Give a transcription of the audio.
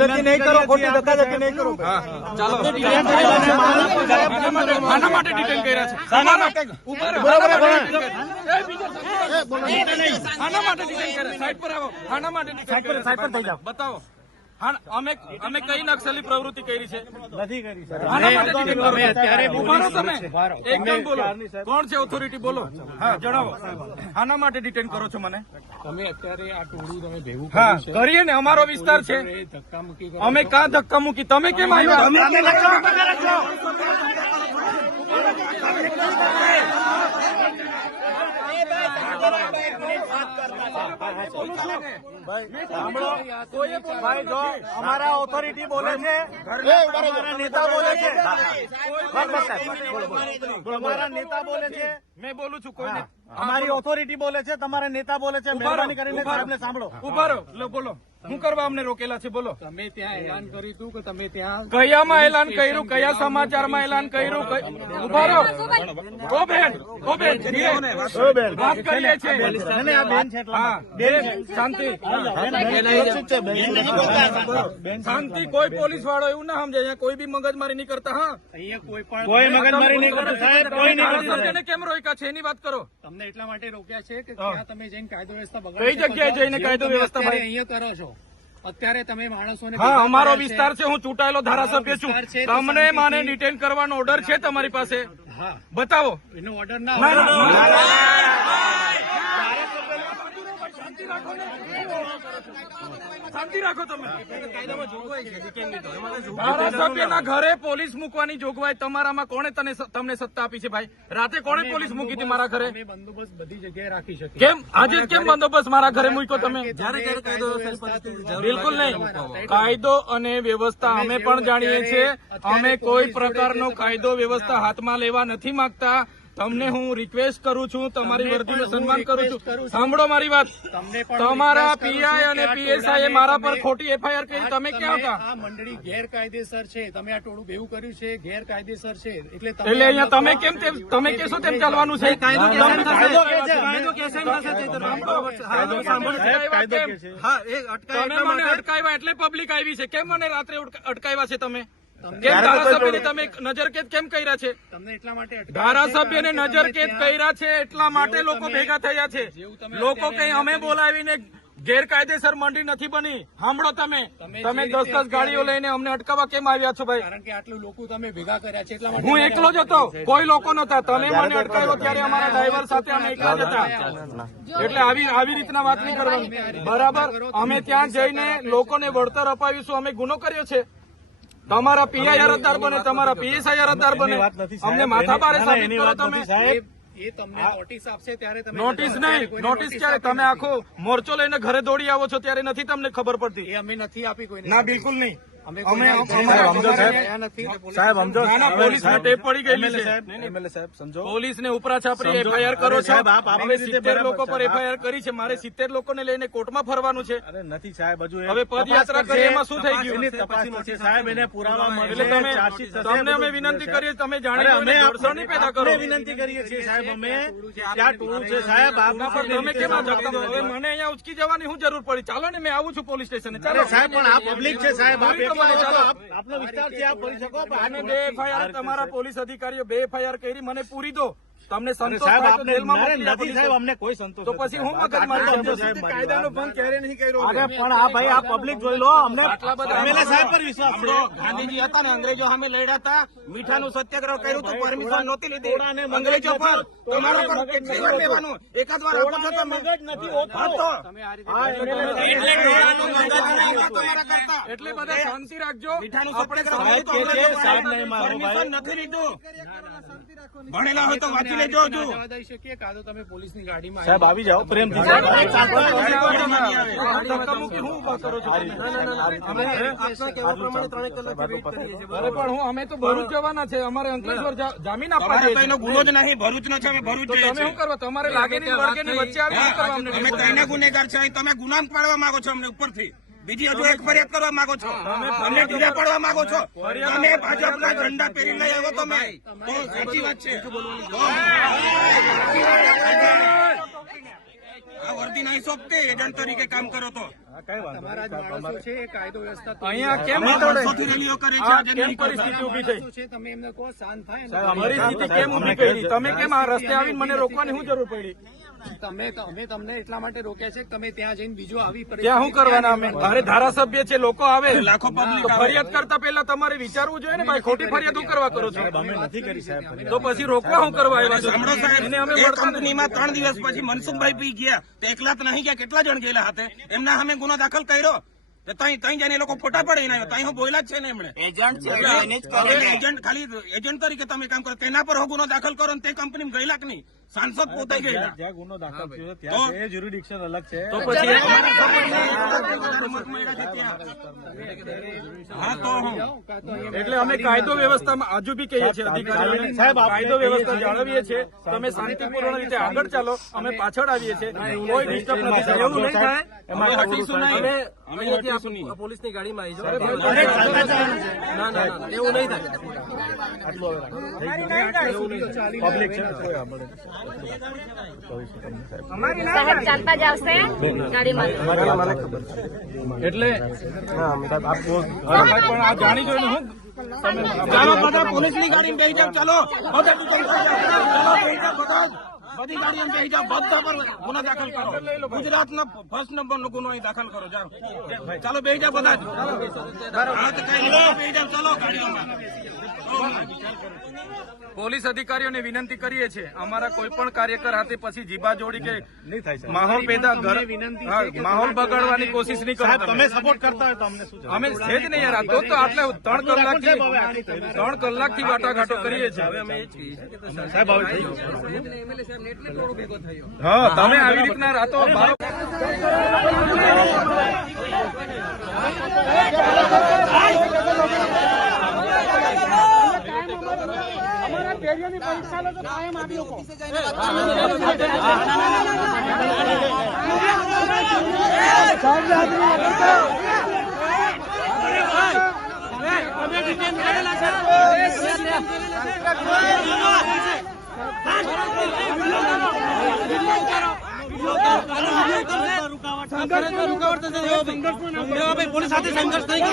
મદદ નહીં કરો, ખોટી ધક્કાધક્કી નહીં કરો. ચાલો આના માટે ડિટેન કર્યા છે. શાના માટે? આના માટે ડિટેન કર્યા. સાઈડ પર આવો. આના માટે સાઈડ પર થઈ જાઓ. બતાવો. અમે કઈ નક્સલી પ્રવૃત્તિ કરી છે? નથી કરી સર. આના માટે ડિટેન કરો. ઉભા રહો તમે. એકદમ બોલો. કોણ છે ઓથોરિટી? બોલો. હા, જણાવો. આના માટે ડિટેન કરો છો મને? તમે અત્યારે આ ટોળું તમે ભેગું હા, કરીએ ને. અમારો વિસ્તાર છે. ધક્કા મૂકી અમે કાં ધક્કા મૂકી? તમે કેમ આવ્યા? ભાઈ જો અમારા ઓથોરિટી બોલે છે, અમારા નેતા બોલે છે, અમારા નેતા બોલે છે, મેં બોલું છું. કોઈને અમારી ઓથોરિટી બોલે છે, તમારા નેતા બોલે છે. મહેરબાની કરીને સાહેબને સાંભળો. ઉભા રહો. લો, બોલો. શું કરવા અમને રોકેલા છે? બોલો. તમે ત્યાં એલાન કર્યું હતું કે તમે ત્યાં કયામાં એલાન કર્યું? કયા સમાચારમાં એલાન કર્યું? ઉભા રહો. ઓ બેન, ઓ બેન, વાત કરીએ છીએ. આ બેન છે એટલા હા, બેન, શાંતિ શાંતિ. કોઈ પોલીસ વાળો એવું ના સમજે. અહીંયા કોઈ બી મગજમારી નહીં કરતા. હા, અહીંયા કોઈ મગજમારી નહીં કરતું સાહેબ, કોઈ નહીં કરતું. ધારાસભ્યને કેમ રોક્યા છે એની વાત કરો. તમને એટલા માટે રોક્યા છે કે ત્યાં તમે જઈને કાયદો વ્યવસ્થા કઈ બગાડી જગ્યાએ જઈને કાયદો વ્યવસ્થા ભાઈ? અહીંયા કરો છો અત્યારે તમે માણસોને હા, અમારો વિસ્તાર છે. હું ચૂંટાયેલો ધારાસભ્ય છું. તમને મને ડિટેન કરવાનો ઓર્ડર છે તમારી પાસે? હા, બતાવો. એનો ઓર્ડર ના શાંતિ રાખો તમે. ધારાસભ્યના ઘરે પોલીસ મૂકવાની જોગવાઈ તમારામાં કોણે તમને સત્તા આપી છે ભાઈ? રાતે કોણે પોલીસ મૂકી હતી મારા ઘરે? અમે બંદોબસ્ત બધી જગ્યાએ રાખી શકીએ. કેમ આજે જ કેમ બંદોબસ્ત મારા ઘરે મૂક્યો તમે? બિલકુલ નહીં. કાયદો અને વ્યવસ્થા અમે પણ જાણીએ છીએ. અમે કોઈ પ્રકારનો કાયદો વ્યવસ્થા હાથમાં લેવા નથી માંગતા. તમને હું રિક્વેસ્ટ કરું છું, તમારી વર્દીનું સન્માન કરું છું. સાંભળો મારી વાત. તમારા પીઆઈ અને પીએસઆઈ મારા પર ખોટી એફઆઈઆર કરી. તમે ક્યાં હતા? આ મંડળી ગેરકાયદેસર છે. તમે આ ટોળું ભેગું કર્યું છે, ગેરકાયદેસર છે. એટલે અહીંયા તમે કેમ તમે કેશો તેમ ચાલવાનું છે? તમે મને અટકાવ્યા એટલે પબ્લિક આવી છે. કેમ મને રાત્રે અટકાવ્યા છે તમે? કેમ ધારાસભ્યને તમે નજરકેદ કેમ કર્યા છે? તમને એટલા માટે ધારાસભ્યને નજરકેદ કર્યા છે એટલા માટે લોકો ભેગા થયા છે. લોકો કઈ અમે બોલાવીને ગેરકાયદેસર મંડી નથી બની. સાંભળો તમે 10 ગાડીઓ લઈને અમને અટકાવવા કેમ આવ્યા છો ભાઈ? કારણ કે આટલું લોકો તમે ભેગા કર્યા છે એટલા માટે. હું એકલો જ હતો, કોઈ લોકો નતા. તમે મને અટકાવ્યો ત્યારે અમારા ડ્રાઈવર સાથે અમે એકલા જ હતા. એટલે આવી રીતના વાત નહીં કરવાની. બરાબર, અમે ત્યાં જઈને લોકોને વળતર અપાવીશું. અમે ગુનો કર્યો છે? તમારા પીઆઈ અરજદાર બને, તમારા પીએસઆઈ અરજદાર બને. અમને માથાભારે સાબિત કરો તમે. એ તમને નોટિસ આપશે ત્યારે તમે નોટિસ નહીં. નોટિસ ક્યારે? તમે આખો મોરચો લઈને ઘરે દોડી આવો છો ત્યારે નથી તમને ખબર પડતી? એ અમે નથી આપી કોઈને. ના, બિલકુલ નહીં. અમે સાહેબ સમજો, પોલીસને ટેપ પડી ગયેલી છે. એમએલએ સાહેબ સમજો. પોલીસને ઉપરા છાપરી એફઆઈઆર કરો છો. સાહેબ, આપ આપણી રીતે 70 લોકો પર બરાબર છે. એફઆઈઆર કરી છે. મારે 70 લોકોને લઈને કોર્ટમાં ફરવાનું છે. અરે નથી સાહેબ, હજુ હવે પદયાત્રા કરી એમાં શું થઈ ગયું? એની તપાસ થશે સાહેબ, એને પુરાવા મળશે, એટલે તમે ચાર્જશીટ થશે, તમને અમે બધું વિનંતી થશે. કરીએ, તમે અરે જાણી અમે દોડસણ નહીં પેદા કરો. આપણે વિનંતી કરીએ છીએ સાહેબ, અમે ત્યાં ટોળું છે સાહેબ, આપ તમે કેમ આ ધક્કા? હવે મને અહીંયા ઉચકી જવાની શું જરૂર પડી? ચાલો ને, મેં આવું છું પોલીસ સ્ટેશને. ચાલો અરે સાહેબ, પણ આ પબ્લિક છે સાહેબ, આપ પૂરી એકલા તમારે હો તો ચાલો. આપનો વિસ્તાર છે, આપ કરી શકો. આને 2 એફઆઈઆર તમારા પોલીસ અધિકારીઓ 2 એફઆઈઆર કરી, મને પૂરી દો. તમને સંતોષ સાહેબ, થાય તો આપને જેલમાં મારે મોકલી આપો. નથી સાહેબ, અમને કોઈ સંતોષ તો પછી હું મગજ મારી સમજો સમજો. સાહેબ, કાયદાનો ભંગ ક્યારે નહીં કર્યો? અરે પણ આ ભાઈ, આ પબ્લિક જોઈ લો, અમને આટલા બધા એમએલએ સાહેબ પર વિશ્વાસ છે. ગાંધીજી હતા ને, અંગ્રેજો સામે લડ્યા હતા, મીઠાનું સત્યાગ્રહ કર્યું હતું, પરમિશન નહોતી લીધી થોડાને મગજ અંગ્રેજો પર. નથી. તમારા પર કેટલી વાર લેવાનું? એકાદ વાર આપો છો તમે. મગજ નથી હોતું. હા તો. તમે આ રીતે હા, તમારા કરતા. એટલે બધા શાંતિ રાખજો. મીઠાનું આપણે સત્યાગ્રહ સાહેબ કર્યું હતું, કે છે, સાહેબ અંગ્રેજો નહીં મારો પરમિશન ભાઈ. નથી લીધું. ભણેલા હોય તો વાંચી લેજો હજુ. જવા દઈ શકીએ કાં તો તમે પોલીસની ગાડીમાં સાહેબ આવી જાઓ પ્રેમથી સાહેબ. ધક્કા મૂકી હું ઊભા કરો છો? અરે પણ અમે તો ભરૂચ જવાના છે. અમારે અંકલેશ્વર જામીન આપવા તમારે તો છે. એનો ગુનો જ નહીં, ભરૂચ નો છે, અમે ભરૂચ તો જઈએ તમે શું છીએ. કરવા? તમારે લાગે નહીં વળગે નહીં, વચ્ચે આવી શું કરવા અમને? અમે તઈને ગુનેગાર છે, અહીં તમે ગુનામ પાડવા માંગો છો અમને ઉપરથી. બીજી હજુ એક ફરિયાદ કરવા માંગો છો, અમને ઢીલા પડવા માંગો છો. તમે ભાજપના ઝંડા પહેરી લઈ આવો તમે, તો સાચી વાત છે. આ વર્દી નહીં સોંપતી, એજન્ટ તરીકે કામ કરો તો તમારા જ માણસો છે એ કાયદો વ્યવસ્થા તોડી અહીંયા કેમ વર્ષોથી રેલીઓ કરે છે, આ આજે કેમ નહીં કરતા. પરિસ્થિતિ ઉભી થઈ? છે, તમે એમને કહો શાંત થાય ને. પરિસ્થિતિ કેમ ઉભી કરી? તમે કેમ આ રસ્તે આવીને મને રોકવાની શું જરૂર પડી? અમે તમને એટલા માટે રોક્યા છે કે તમે ત્યાં જઈને બીજો આવી ત્યાં શું કરવાના અમે? અરે ધારાસભ્ય છે, લોકો આવે લાખો public તો ફરિયાદ કરતા પહેલા તમારે વિચારવું જોઈએ ને ભાઈ, ખોટી ફરિયાદ શું કરવા કરો છો? તો પછી રોકવા શું કરવા આવ્યા છો? સાંભળો સાહેબ, એને અમે એ મળતા નથી. કંપનીમાં 3 દિવસ પછી મનસુખભાઈ પી ગયા તો એકલા તો નહીં ગયા, કેટલા જણ ગયેલા હાથે? એમના સામે ગુનો દાખલ કર્યો તો તઈ જઈને એ લોકો ફોટા પડી ના તઈ હું બોલ્યા જ છે ને એમણે એજન્ટ ખાલી એજન્ટ તરીકે તમે કામ કરો, તેના પર ગુનો દાખલ કરો ને તે કંપની ગયેલા કે નહીં? સાંસદ પોતે ગયેલા જ્યાં ગુનો દાખલ થયો ત્યાં એ જ્યુરિડિક્શન અલગ છે. તો પછી હા તો હું એટલે અમે કાયદો વ્યવસ્થામાં હજુ બી કહીએ છીએ અધિકારીઓને, કાયદો વ્યવસ્થા જાળવીએ છીએ, તમે શાંતિપૂર્ણ રીતે આગળ ચાલો, અમે પાછળ આવીએ છીએ, કોઈ ડિસ્ટર્બ નથી થાય. એવું નહીં થાય અમે હટીશું નહીં. અમે અહીંયાથી હટીશું નહીં. પોલીસની ગાડીમાં આવી જાઓ. ના ના ના એવું નહીં થાય. પબ્લિક છે સાહેબ ચાલતા જ આવશે ગાડીમાં. એટલે પણ આ જાણી જોઈને હું ચાલો બધા પોલીસની ગાડીમાં બેસી જાઓ, ચાલો બધા ચાલો બેસી જાઓ, બધા બધી ગાડીમાં બેસી જાઓ, બધા પર ગુનો દાખલ કરો. ગુજરાતનો ફર્સ્ટ નંબરનો ગુનો અહીં દાખલ કરો. જાઓ ચાલો બેસી જાઓ બધા જ. હા તો કઈ નહીં, બેસી જાઓ, ચાલો ગાડીઓમાં. પોલીસ અધિકારીઓને વિનંતી કરીએ છીએ, અમારા કોઈ પણ કાર્યકર હાથે પછી જીભા જોડી કે માહોલ પેદા માહોલ બગાડવાની કોશિશ નહીં કરો. તમે સપોર્ટ કરતા હોય તો અમને શું છે? અમે છે જ નહીં યાર, આ તો આટલે 3 કલાકથી વાટાઘાટો કરીએ છીએ. સાહેબ હવે થઈ ગયું. હા તમે આવી રીતના રાતો બારો પોલીસ સાથે સંઘર્ષ થઈ ગયો.